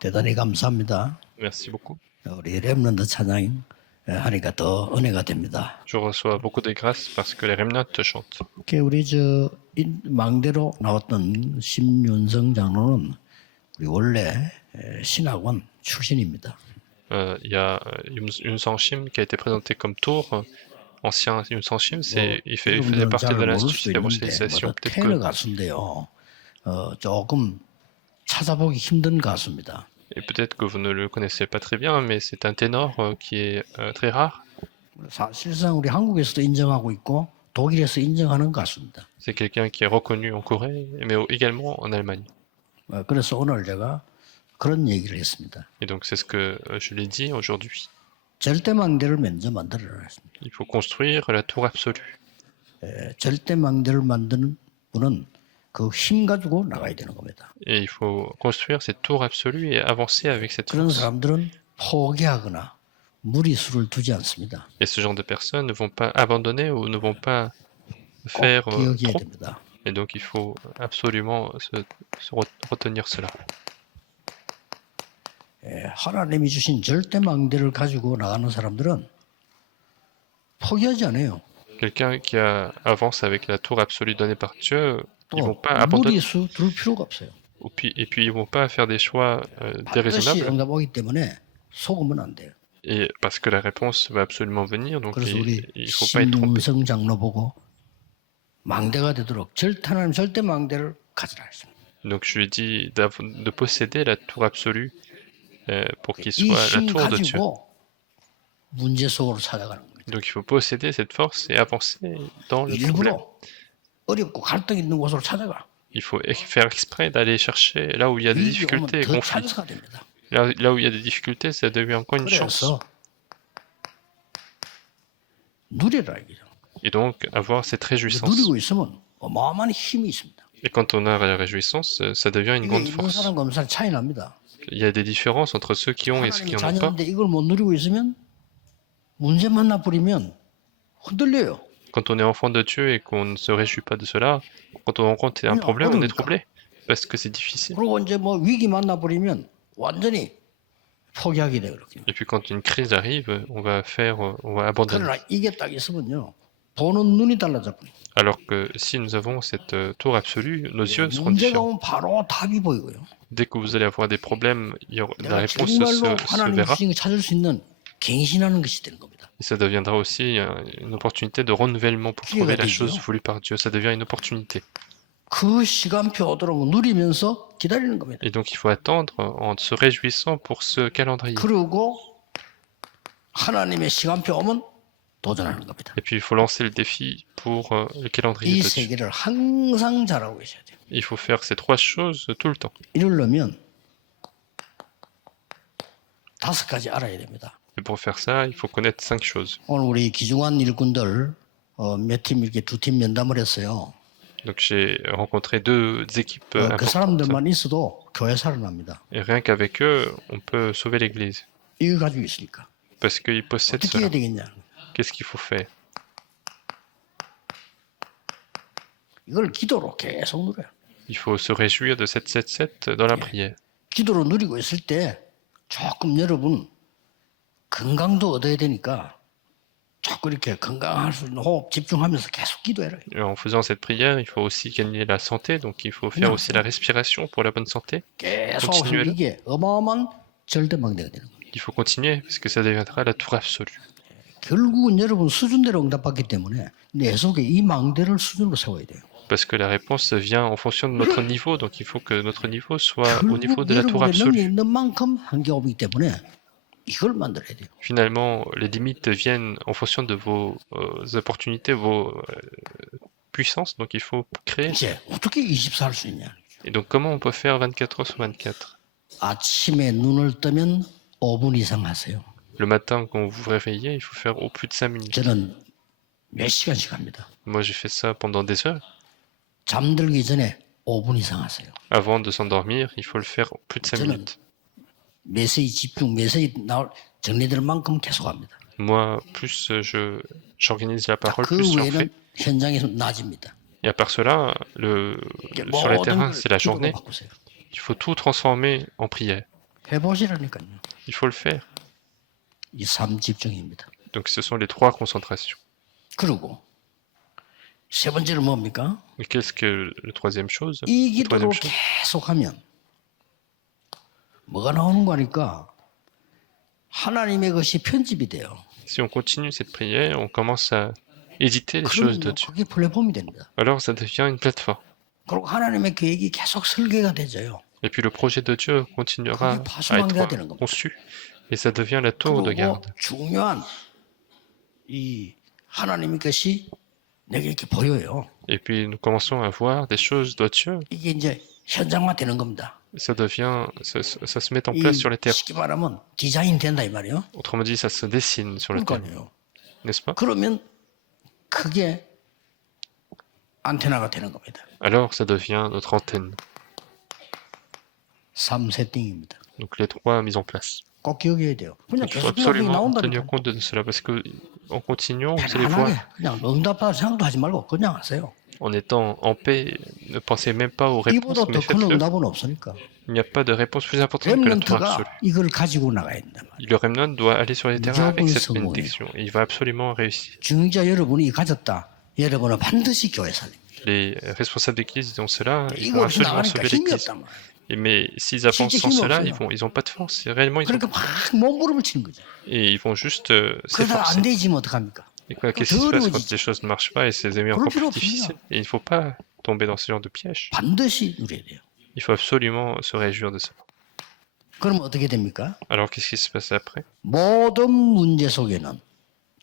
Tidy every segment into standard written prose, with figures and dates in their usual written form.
대단히 감사합니다. Merci beaucoup. 우리 렘넌트 찬양 하니까 더 은혜가 됩니다. Je reçois beaucoup de grâce parce que les remnants te chantent. 우리 망대로 나왔던 심윤성 장로는 우리 원래 신학원 출신입니다. Il y a Yun Sang-shim qui a été présenté comme tour. Ancien Yun Sang-shim, il faisait partie de l'Institut d'évangélisation. Peut-être 테너 que, 가수인데요. 조금 찾아보기 힘든 가수입니다. et peut-être que vous ne le connaissez pas très bien, mais c'est un ténor qui est très rare. 사실상 우리 한국에서도 인정하고 있고 독일에서 인정하는 가수입니다. C'est quelqu'un qui est reconnu en Corée, mais également en Allemagne. 그래서 오늘 제가 그런 얘기를 했습니다. Et donc c'est ce que je l'ai dit aujourd'hui. 절대망대를 먼저 만들어라 했습니다. Il faut construire la tour absolue. 절대망대를 만드는 분은 그 힘 가지고 나가야 되는 겁니다. Et il faut construire cette tour absolue et avancer avec cette 그런 force. 사람들은 포기하거나 무리수를 두지 않습니다. Et ce genre de personnes ne vont pas abandonner ou ne vont pas faire 꼭 기억해야 trop. 됩니다. Et donc il faut absolument retenir cela. 하나님이 주신 절대망대를 가지고 나가는 사람들은 포기하지 않아요. Quelqu'un qui avance avec la tour absolue donnée par Dieu, ils vont 또 pas abandonner. 무리수 둘 필요가 없어요. Et puis ils vont pas faire des choix 반드시 déraisonnables. 응답 오기 때문에 속으면 안 돼요. Et parce que la réponse va absolument venir, donc 그래서 우리 il faut pas être trompé. 신문성 장로 보고 망대가 되도록 하나님 절대망대를 가지라 했습니다. Donc je lui ai dit de posséder la tour absolue pour qu'il 이 soit la 힘 tour de Dieu. 가지고 문제 속으로 찾아가는 겁니다. Donc il faut posséder cette force et avancer dans le problème. 일부러 어렵고 갈등 있는 곳으로 찾아가. Il faut faire exprès d'aller chercher là où il y a des 위기 오면 difficultés et 더 conflits. 찬스가 됩니다. Là où il y a des difficultés, ça devient encore une chance. 그래서 누리라 이거죠. Et donc avoir cette réjouissance. 누리고 있으면 어마어마한 힘이 있습니다. Et quand on a la réjouissance, ça devient une 이게 grande 있는 force. 사람과 없는 사람 차이 납니다. Il y a des différences entre ceux qui ont et ceux qui 하나님의 n'en ont pas. 자녀인데 이걸 못 누리고 있으면 문제 만나버리면 흔들려요. Quand on est enfant de Dieu et qu'on ne se réjouit pas de cela, quand on rencontre un problème, on est troublé. Parce que c'est difficile. 그리고 이제 뭐 위기 만나버리면 완전히 포기하게 되거든요. Et puis quand une crise arrive, on va abandonner. 그러나 이게 딱 있으면요, 보는 눈이 달라져 버려요. Alors que si nous avons cette tour absolue, nos yeux seront 문제가 différents. 오면 바로 답이 보이고요. Dès que vous allez avoir des problèmes, la 내가 réponse 정말로 se 하나님 verra. 주신 걸 찾을 수 있는 갱신하는 것이 되는 겁니다. Et ça deviendra aussi une opportunité de renouvellement pour trouver la chose voulue par Dieu. Ça devient une opportunité. 그 시간표 오도록 누리면서 기다리는 겁니다. Et donc il faut attendre en se réjouissant pour ce calendrier. 그리고 하나님의 시간표 오면 도전하는 겁니다. Et puis il faut lancer le défi pour le calendrier 이 de 세 Dieu. 개를 항상 잘하고 계셔야 돼요. Il faut faire ces trois choses tout le temps. 이러려면 5가지 알아야 됩니다. Et pour faire ça, il faut connaître 5 choses. 오늘 우리 기중한 일꾼들 몇 팀 이렇게 2팀 면담을 했어요. Donc j'ai rencontré deux équipes 그 importantes. 사람들만 있어도 교회 살아납니다. Et rien qu'avec eux, on peut sauver l'Église. 이거 가지고 있으니까. Parce qu'ils possèdent 어떻게 해야 cela. 되겠냐? Qu'est-ce qu'il faut faire? 이걸 기도로 계속 누려요. Il faut se réjouir de 777 dans la prière. 기도로 누리고 있을 때 조금 여러분 건강도 얻어야 되니까 자꾸 이렇게 건강할 수 있는 호흡 집중하면서 계속 기도해라. Et en faisant cette prière, il faut aussi gagner la santé, donc il faut faire aussi la respiration pour la bonne santé. 계속 continuez 하면 이게 어마어마한 절대망대가 되는 거예요. Il faut continuer, parce que ça deviendra la tour absolue. 결국은 여러분 수준대로 응답받기 때문에 내 속에 이 망대를 수준으로 세워야 돼요. Parce que la réponse vient en fonction de notre niveau, donc il faut que notre niveau soit au niveau 결국 de la tour 여러분의 능력이 absolue. 있는 만큼 한계가 오기 때문에 이걸 만들어야 돼요. Finalement, les limites viennent en fonction de vos opportunités, vos puissances, donc il faut créer. 이제 어떻게 24 할 수 있냐? Et donc comment on peut faire 24 heures sur 24? 아침에 눈을 뜨면 5분 이상 하세요. Le matin, quand vous vous réveillez, il faut faire au plus de 5 minutes. 저는 몇 시간씩 합니다. Moi, j'ai fait ça pendant des heures. 잠들기 전에 5분 이상 하세요. Avant de s'endormir, il faut le faire plus de 5 저는 minutes. 메시지 집중, 메시지 나올 정리될 만큼 계속 합니다. Moi, plus j'organise la parole, 그 plus j'en fais. 외에는 현장에서 낮입니다. Et à part cela, sur les terrains, c'est la journée. 바꾸세요. Il faut tout transformer en prière. 해보시라니까요. Il faut le faire. 이 삶 집중입니다. Donc ce sont les trois concentrations. 그리고 세 번째는 뭡니까? Et qu'est-ce que la troisième chose? 이 La troisième 기도를 chose, 계속하면 뭐가 나오는 거니까 하나님의 것이 편집이 돼요. si on continue cette prière, on commence à éditer les choses de 그러면 Dieu. 그게 플랫폼이 됩니다. Alors ça devient une plateforme. 그리고 하나님의 계획이 계속 설계가 되져요. Et puis le projet de Dieu continuera 그게 à 파수망대가 être 되는 겁니다. conçu. Et ça devient la tour de 그리고 garde. 중요한 이 하나님의 것이 내게 이렇게 보여요. Et puis nous commençons à voir des choses de Dieu. 이게 이제 현장화 되는 겁니다. Ça devient, ça se met en 이 place sur le terrain. 쉽게 말하면 디자인 된다 이 말이에요. Autrement dit, ça se dessine sur le terrain, 그러니까요. n'est-ce pas? 그러면 그게 안테나가 되는 겁니다. Alors ça devient notre antenne. 3세팅입니다. Donc les trois mises en place. 꼭 기억해야 돼요. 그냥 Il faut 계속 그냥 absolument tenir 나온다니까. compte de cela parce que en continuant, vous allez voir, 편안하게 그냥 응답받을 생각도 하지 말고 그냥 하세요. en étant en paix, ne pensez même pas aux réponses, 이보다 mais 더 큰 faites-le. 응답은 없으니까. Il n'y a pas de réponse plus importante que la tour 렘넌트가 absolue. 이걸 가지고 나가야 된단 말이에요. Le remnant doit aller sur les terrains avec cette 무조건 bénédiction. Et il va absolument réussir. 중자 여러분이 가졌다. 여러분은 반드시 교회 살립니다. Les responsables d'église, ils ont cela, ils 이거 vont 없이 absolument 나가니까 sauver 힘이 l'église. 없단 말이에요. Mais s'ils avancent sans 힘이 cela, 없어요. ils ont pas de force. Réellement, ils ont, 그러니까 막 몸부림을 치는 거죠. et ils vont juste 그러다 s'efforcer. 안 되지면 어떡합니까? Et quoi, qu'est-ce qui se passe quand les choses ne marchent pas et c'est devient encore plus difficile? Et il ne faut pas tomber dans ce genre de piège. 반드시 누려야 돼요. Il faut absolument se réjouir de ça. 그러면 어떻게 됩니까? Alors, qu'est-ce qui se passe après? 모든 문제 속에는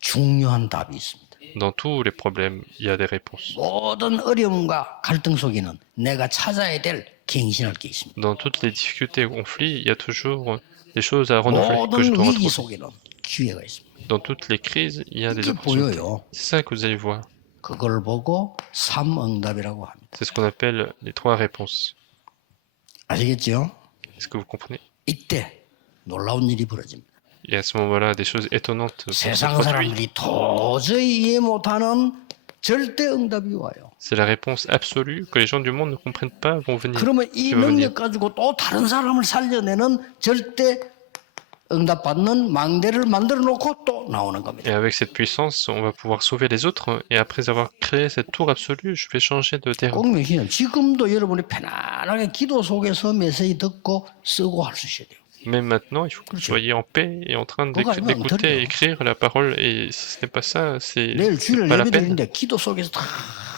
중요한 답이 있습니다. Dans tous les problèmes, il y a des réponses. 모든 어려움과 갈등 속에는 내가 찾아야 될 갱신할 게 있습니다. Dans toutes les difficultés et conflits, il y a toujours des choses à renouveler que je 모든 dois 위기 retrouver. 속에는 기회가 있습니다. Dans toutes les crises, il y a des 이게 opportunités. 보여요. C'est ça que vous allez voir. 그걸 보고 삼응답이라고 합니다. C'est ce qu'on appelle les trois réponses. 아시겠죠? Est-ce que vous comprenez? 이때 놀라운 일이 벌어집니다. Et à ce moment-là, des choses étonnantes vont se 세상 produire. 사람들이 도저히 이해 못하는 절대 응답이 와요. C'est la réponse absolue que les gens du monde ne comprennent pas vont venir. 그러면 이 qui va venir. 능력 가지고 또 다른 사람을 살려내는 절대 응답받는 망대를 만들어 놓고 또 나오는 Et 겁니다. avec cette puissance, on va pouvoir sauver les autres. Et après avoir créé cette tour absolue, je vais changer de terrain. 꼭 명심해요. 지금도 여러분이 편안하게 기도 속에서 메시지 듣고 쓰고 할 수 있어야 돼요. Même maintenant, il faut que vous soyez en paix et en train d'écouter, écrire la parole. Et si ce n'est pas ça, c'est 내일 주일 pas la 예배 peine. 드리는데 기도 속에서 다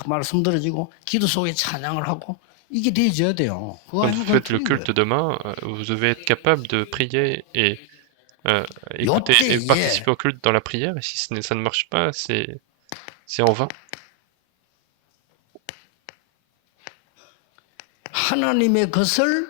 말씀 들어지고 기도 속에 찬양을 하고 이게 되어져야 돼요. 그거 Quand 아니면 vous 그건 faites le 틀린 culte 거예요. demain, vous devez être capable de prier et écouter et 요때, participer au culte dans la prière. Et si ça ne marche pas, c'est en vain. 하나님의 것을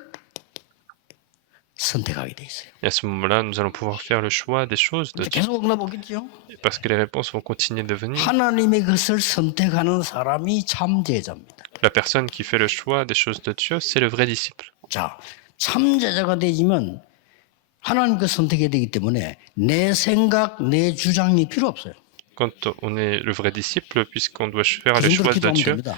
선택하게 돼 있어요. Et à ce moment-là, nous allons pouvoir faire le choix des choses de Dieu. 계속 응답 오겠죠? Parce que les réponses vont continuer de venir. 하나님의 것을 선택하는 사람이 참 제자입니다. La personne qui fait le choix des choses de Dieu, c'est le vrai disciple. 자, 참 제자가 되지만 하나님 것 선택해야 되기 때문에 내 생각, 내 주장이 필요 없어요. Quand on est le vrai disciple, puisqu'on doit faire 그 le 정도로 choix de 기도하면 Dieu, 됩니다.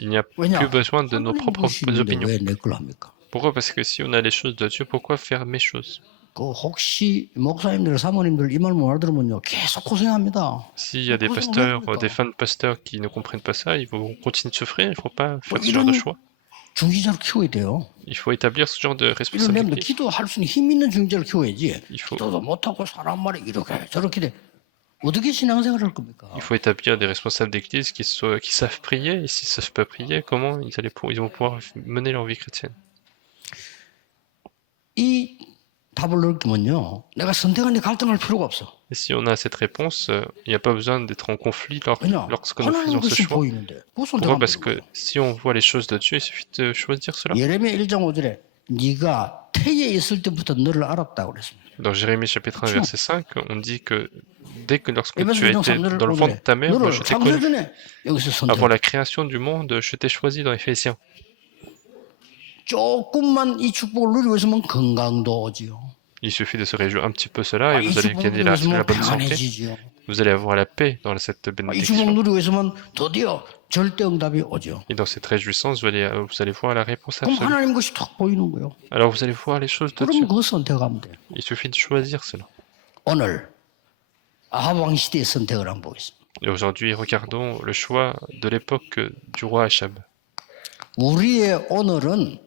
il n'y a 왜냐? plus besoin de nos 하나님 propres 것이 있는데 opinions. 왜 내 걸 합니까? Pourquoi? Parce que si on a les choses de Dieu, pourquoi faire mes choses? 그 혹시 목사님들, 사모님들 이 말 못 알아들으면요 계속 고생합니다. S'il y a des Pourquoi pasteurs, on des fans de pasteurs qui ne comprennent pas ça, ils vont continuer de souffrir. Il ne faut pas 뭐 faire ce genre de 이런 choix. 중지자를 키워야 돼요. Il faut établir ce genre de 이런 렘도 responsabilité. 기도할 수 있는 힘 있는 중지자를 키워야지. Il faut, 기도도 못하고 사람 말이 이렇게 저렇게 돼. 어떻게 신앙생활을 할 겁니까? il faut établir des responsables d'église qui savent prier. Et s'ils ne savent pas prier, comment ils vont pouvoir mener leur vie chrétienne? 이 답을 넣으면요, 내가 선택하는데 갈등할 필요가 없어. Et si on a cette réponse, il n'y a pas besoin d'être en conflit 왜냐? lorsque nous 하나님 faisons ce 것이 choix. 보이는데 그거 Pourquoi? 선택하면 Parce 되는 que 거예요. si on voit les choses de Dieu, il suffit de choisir cela. 예레미야 1장 5절에 네가 태에 있을 때부터 너를 알았다고 그랬습니다. Dans Jérémie chapitre 1 verset 5, on dit que lorsque 에베소 tu as 1장 été 3절에 dans le ventre de ta mère, moi, 너를 je t'ai connu. 창세전에 여기서 선택. Avant la création du monde, je t'ai choisi dans Éphésiens. 조금만 이 축복을 누리고 있으면 건강도 오지요. Il suffit de se réjouir un petit peu cela et 이 vous allez 축복을 gagner 누리고 la 있으면 bonne santé. 편안해지지요. vous allez avoir la paix dans cette 이 축복 bénédiction. 누리고 있으면 드디어 절대 응답이 오죠. Et dans cette réjouissance, vous allez voir la réponse 그럼 absolue. 하나님 것이 탁 보이는 거예요. Alors vous allez voir les choses de Dieu. 그럼 그거 선택하면 돼요. Il suffit de choisir cela. 오늘 아합 왕 시대의 선택을 한번 보겠습니다. Et aujourd'hui, regardons le choix de l'époque du roi Achab. 우리의 오늘은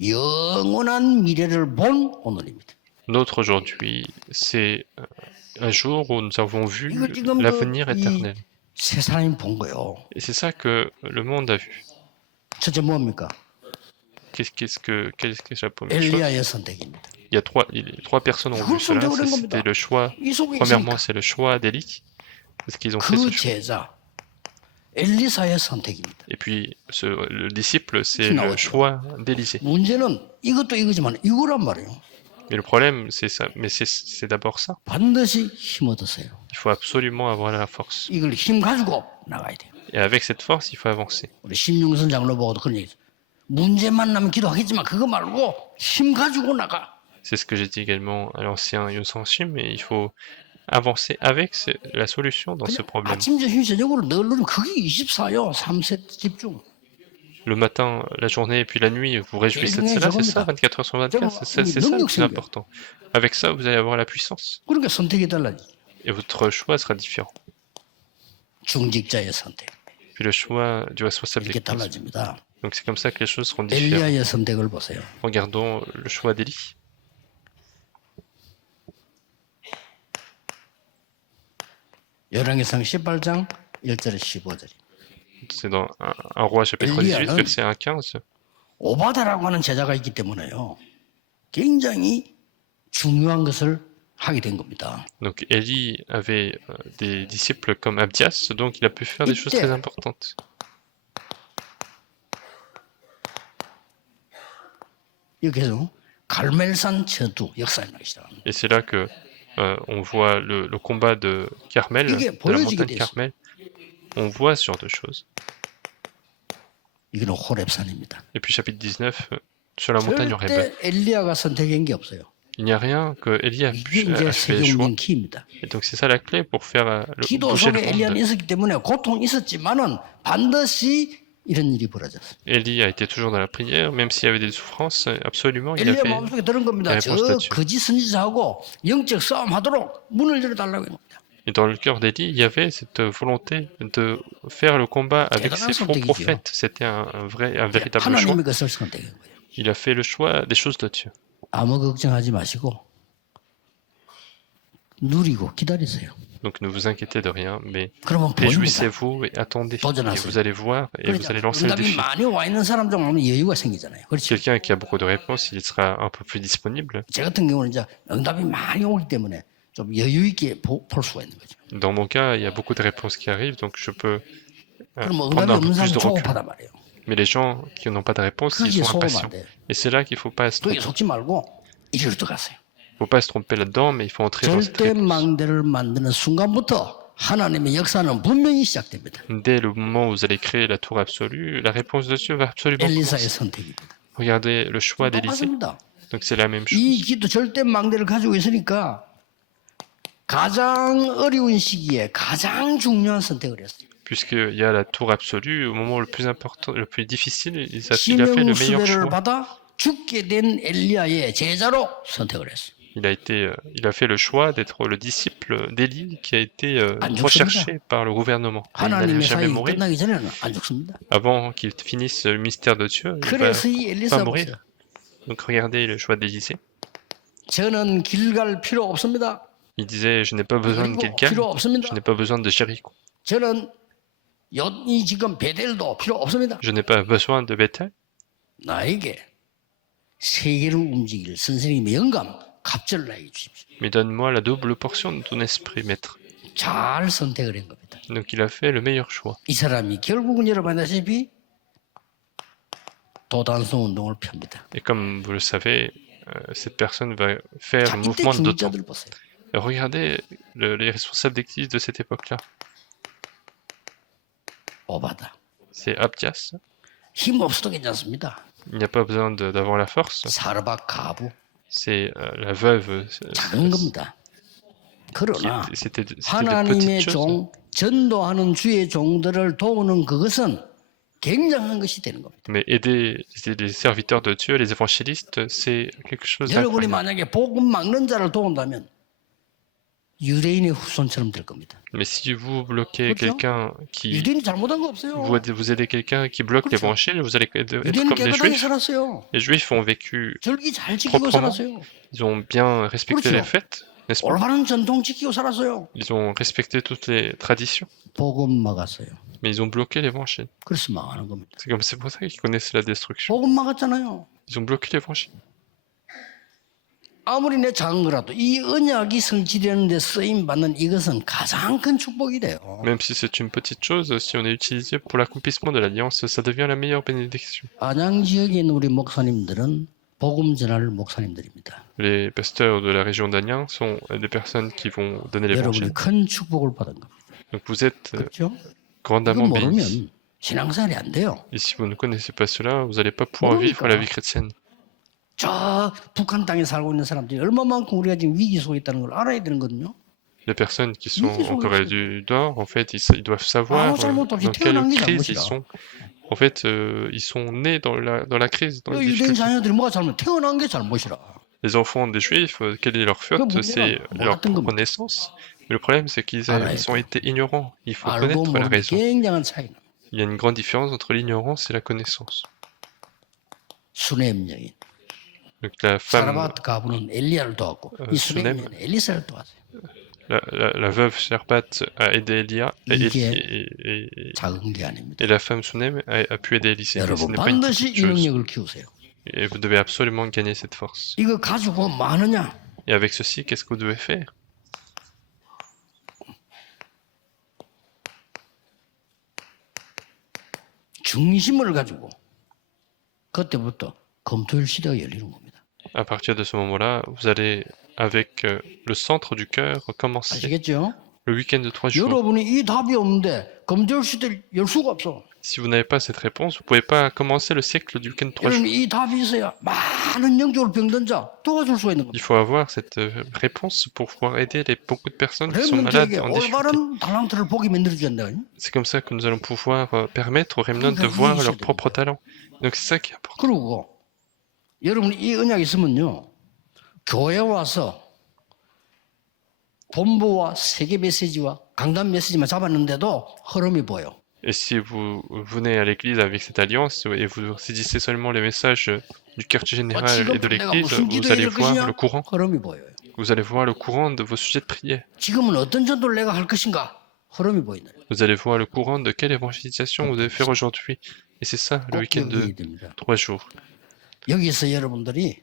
영원한 미래를 본 오늘입니다. Notre aujourd'hui, c'est un jour où nous avons vu 이걸 지금 l'avenir éternel. 세 사람이 본 거예요. Et c'est ça que le monde a vu. 첫째 뭡니까? Qu'est-ce que c'est la première chose? 엘리야의 선택입니다. Trois personnes ont vu cela. C'était le choix. 이 속에 Premièrement, 있으니까 c'est le choix d'Élie. Parce qu'ils ont fait 그 ce choix. 제자 엘리사의 선택입니다. Et puis, le disciple, c'est Finalement. le choix d'Élisée. 문제는 이것도 이거지만 이거란 말이에요. Mais le problème, c'est ça. Mais c'est d'abord ça. 반드시 힘 얻으세요. Il faut absolument avoir la force. 이걸 힘 가지고 나가야 돼요. Et avec cette force, il faut avancer. 우리 심용선 장로 보고도 그런 얘기 있어요. 문제만 나면 기도하겠지만 그거 말고 힘 가지고 나가. C'est ce que j'ai dit également à l'ancien Yun Sang-Shim, mais il faut avancer avec la solution dans ce problème. 아침, 점심, 저녁으로 늘 누르면 그게 24요. 3세 집중. Le matin, la journée et puis la nuit, vous réjouissez de cela, c'est ça, 24 heures sur 24, c'est ça le plus important. Avec ça, vous allez avoir la puissance. 그러니까 선택이 달라지. Et votre choix sera différent. 중직자의 선택. Puis le choix du responsable 이렇게 d'église. 달라집니다. Donc c'est comme ça que les choses seront différentes. 엘리야의 선택을 보세요. Regardons le choix d'Élie. 열왕기상 18장 1절에 15절. C'est dans 1 Roi chapitre 18, verset 1 à 15. 오바다라고 하는 제자가 있기 때문에요. 굉장히 중요한 것을 하게 된 겁니다. Donc Élie avait des disciples comme Abdias, donc il a pu faire des choses très importantes. 이렇게 해서 갈멜산 전투 역사에 나기 시작합니다. Et c'est là que on voit le combat de Carmel, 이게 de la 보여지게 montagne 됐어. Carmel. On voit ce genre de choses. 이거는 호렙산입니다. Et puis chapitre 19, sur la montagne Horeb. 절대 엘리야가 선택한 게 없어요. Il n'y a rien que Élie a 이게 pu 이제 a fait le choix. 세계운명 키입니다. Et donc c'est ça la clé pour faire 기도 bouger le 속에 엘리야는 monde. 있었기 때문에 고통이 있었지만은 반드시 이런 일이 벌어졌어요. Élie a été toujours dans la prière, même s'il y avait des souffrances, absolument, il a 엘리야 fait. 마음속에 들은 겁니다. 저 거짓 선지자하고 영적 싸움하도록 문을 열어달라고 합니다. Et dans le cœur d'Élie, il y avait cette volonté de faire le combat avec ces faux prophètes. C'était un véritable choix. 하나님의 것을 선택한 거예요. Il a fait le choix des choses de Dieu. 아무 걱정하지 마시고 누리고 기다리세요. Donc ne vous inquiétez de rien, mais 그러면 보입니다. réjouissez-vous et attendez. Et 도전하세요. vous allez voir et vous allez lancer le 응답이 défi. 많이 와 있는 사람 좀 하면 여유가 생기잖아요. 그렇죠? Quelqu'un qui a beaucoup de réponses, il sera un peu plus disponible. 제 같은 경우는 이제 응답이 많이 오기 때문에 좀 여유 있게 볼 수가 있는 거죠. Dans mon cas, il y a beaucoup de réponses qui arrivent, donc je peux 그럼 응답이 prendre un peu 없는 plus 사람 de recul. 조급하단 말이에요. Mais les gens qui n'ont pas de réponse, ils 그게 sont 속으면 impatients. 안 돼요. Et c'est là qu'il ne faut pas se 그게 tromper. 속지 말고 이리로 들어가세요. Il ne faut pas se tromper là-dedans, mais il faut entrer dans cette 절대 réponse. 망대를 만드는 순간부터 하나님의 역사는 분명히 시작됩니다. Dès le moment où vous allez créer la tour absolue, la réponse de Dieu va absolument 엘리사의 commencer. 선택입니다. Regardez le choix d'Élisée. 똑같습니다. Donc c'est la même chose. 이 기도 절대 망대를 가지고 있으니까 가장 어려운 시기에 가장 중요한 선택을 했어요. Puisqu'il y a la tour absolue, au moment le plus important, le plus difficile, il a fait le meilleur 시명 수배를 choix. 받아 죽게 된 엘리야의 제자로 선택을 했어요. Il a fait le choix d'être le disciple d'Élie qui a été recherché par le gouvernement. Et il n'allait 하나님의 jamais 사역이 mourir. 끝나기 전에는 안 죽습니다. Avant qu'il finisse le mystère de Dieu, il va 그래서 이 pas 엘리사 보세요. mourir. Donc regardez le choix d'Élisée. 저는 길 갈 필요 없습니다. Il disait, je n'ai pas besoin de 그리고 Gilgal, 필요 je 없습니다. n'ai pas besoin de Jéricho, 저는 이 지금 베델도 필요 없습니다. je n'ai pas besoin de Bethel. 나에게 세계를 움직일 선생님의 영감, 갑절을 나에게 주십시오. Mais donne-moi la double portion de ton esprit, maître. 잘 선택을 한 겁니다. Donc il a fait le meilleur choix. 이 사람이 결국은 여러분 아시다시피 도단성 운동을 펴니다. Et comme vous le savez, cette personne va faire 자, un 이때 mouvement de temps. 중자들 보세요. Regardez les responsables d'église de cette époque-là. 오바다. C'est Abdias. 힘 없어도 괜찮습니다. Il n'y a pas besoin d'avoir la force. 사르밧 가부. C'est la veuve 작은 겁니다. 그러나 C'était de 하나님의 petites choses. 종, 전도하는 주의 종들을 도우는 그것은 굉장한 것이 되는 겁니다. Mais aider les serviteurs de Dieu, les évangélistes, c'est quelque chose 여러분이 d'incroyable. 만약에 복음 막는 자를 도운다면 유대인의 후손처럼 될 겁니다. Mais si vous bloquez 그렇죠? quelqu'un qui... 유대인이 잘못한 거 없어요. Vous aidez quelqu'un qui bloque 그렇죠. l'évangile, vous allez être 유대인은 comme les 깨끗하게 Juifs. 살았어요. Les Juifs ont vécu 절기 잘 지키고 proprement. 살았어요. Ils ont bien respecté 그렇죠. les fêtes, n'est-ce pas? 올바른 전통 지키고 살았어요. Ils ont respecté toutes les traditions, 복음 막았어요. mais ils ont bloqué l'évangile. 그래서 망하는 겁니다. C'est pour ça qu'ils connaissent la destruction. 복음 막았잖아요. Ils ont bloqué l'évangile. 아무리 내 작은 거라도 이 언약이 성취되는 데 쓰임 받는 이것은 가장 큰 축복이 돼요. Même si c'est une petite chose, si on est utilisé pour l'accomplissement de l'alliance, ça devient la meilleure bénédiction. 안양 지역에 있는 우리 목사님들은 복음 전할 목사님들입니다. Les pasteurs de la région d'Agnin sont des personnes qui vont donner l'évangile. 여러분이 큰 축복을 받은 겁니다. Donc vous êtes 그렇죠? 이거 grandement bénis. 모르면 신앙생활이 안 돼요. Et si vous ne connaissez pas cela, vous n'allez pas pouvoir vivre la vie chrétienne. 저 북한 땅에 살고 있는 사람들이 얼마만큼 우리가 지금 위기 속에 있다는 걸 알아야 되는 거든요. Les personnes qui sont Ils sont en Corée aussi. du Nord, en fait, ils doivent savoir dans quelle crise ils sont. En fait, ils sont nés dans la crise, dans les 유대인 difficultés. 자녀들이 뭐가 잘못 태어난 게 잘못이라. Les enfants des Juifs, quelle est leur faute? 문제가 C'est 뭐 leur 같은 propre 겁니다. naissance. Mais le problème, c'est qu'ils ont été ignorants. Il faut 알고 connaître la 모르는 raison. 굉장한 차이는 Il y a une grande différence entre l'ignorance et la connaissance. 수넴 여인 Donc la femme, 사라밧 가부는 엘리야를 도왔고 이 수넴 수넴. 여인은 엘리사를 도왔어요. la veuve Sherpat a aidé Elia 이게 작은 게 아닙니다. et la femme Sunem a pu aider Élisée. Mais ce 여러분 n'est pas une 반드시 petite 이 chose. 능력을 키우세요. Et vous devez absolument gagner cette force. 이거 가지고 뭐 하느냐? Et avec ceci, qu'est-ce que vous devez faire? 중심을 가지고 그때부터 검토일 시대가 열리는 겁니다. À partir de ce moment-là, vous allez, avec le centre du cœur, commencer 아시겠죠? le week-end de 3 jours. 여러분이 이 답이 없는데 검토일 시대를 열 수가 없어. Si vous n'avez pas cette réponse, vous ne pouvez pas commencer le siècle du week-end de 3 jours. 여러분 이 답이 있어야 많은 영적으로 병든 자 도와줄 수가 있는 Il 겁니다. faut avoir cette réponse pour pouvoir aider beaucoup de personnes qui sont malades 렘넌트에게 en difficulté. 올바른 달란트를 보게 만들어준다. C'est comme ça que nous allons pouvoir permettre aux remnants de voir leur propre talent. Donc c'est ça qui est important. 그리고 여러분 이 언약이 있으면요 교회 와서 본부와 세계 메시지와 강단 메시지만 잡았는데도 흐름이 보여. Et si vous venez à l'église avec cette alliance et vous saisissez seulement les messages du quartier général et de l'église, vous allez voir le courant. 흐름이 보여요. Vous allez voir le courant de vos sujets de prière. 지금은 어떤 전도를 내가 할 것인가 흐름이 보이는. Vous allez voir le courant de quelle évangélisation vous devez faire aujourd'hui. Et c'est ça, le 꼭 week-end de 기억해야 됩니다. 3 jours. 여기서 여러분들이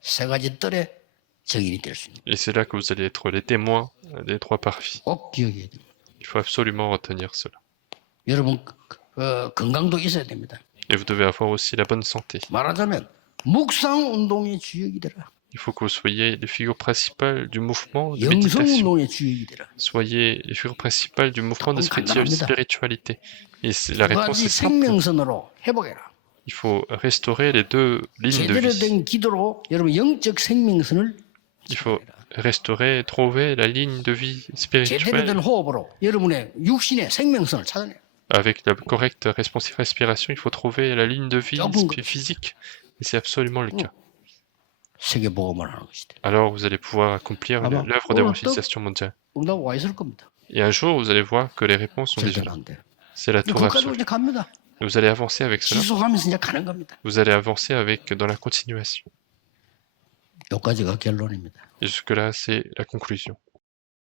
세 가지 뜰의 증인이 될 수 있는. Et c'est là que vous allez être les témoins des 3 parvis. 꼭 기억해야 됩니다. Il faut absolument retenir cela. 여러분 건강도 있어야 됩니다. Et vous devez avoir aussi la bonne santé. 말하자면 묵상 운동의 주역이 되라. Il faut que vous soyez les figures principales du mouvement de 영성 méditation. 운동의 주역이 되라. Soyez les figures principales du mouvement de spiritualité. Et la 두 réponse 가지 est simple. 생명선으로 회복해라. Il faut restaurer les 2 lignes de 제대로 vie. 된 기도로 여러분 영적 생명선을 Il faut restaurer, trouver la ligne de vie 제대로 된 spirituelle 호흡으로 여러분의 육신의 생명선을 찾아내. avec la correcte respiration. Il faut trouver la ligne de vie 조금 physique. Et c'est absolument le cas. 세계복음을 하는 것이다. Alors vous allez pouvoir accomplir Ah bon. l'œuvre d'évangélisation mondiale. 응답 와 있을 겁니다. Et un jour, vous allez voir que les réponses sont déjà là. 절대로 안 돼. C'est la tour 그까지로 absolue. 이제 갑니다. Et vous allez avancer avec cela. 지속하면서 이제 가는 겁니다. Vous allez avancer avec dans la continuation. 여기까지가 결론입니다. Et jusque-là, c'est la conclusion.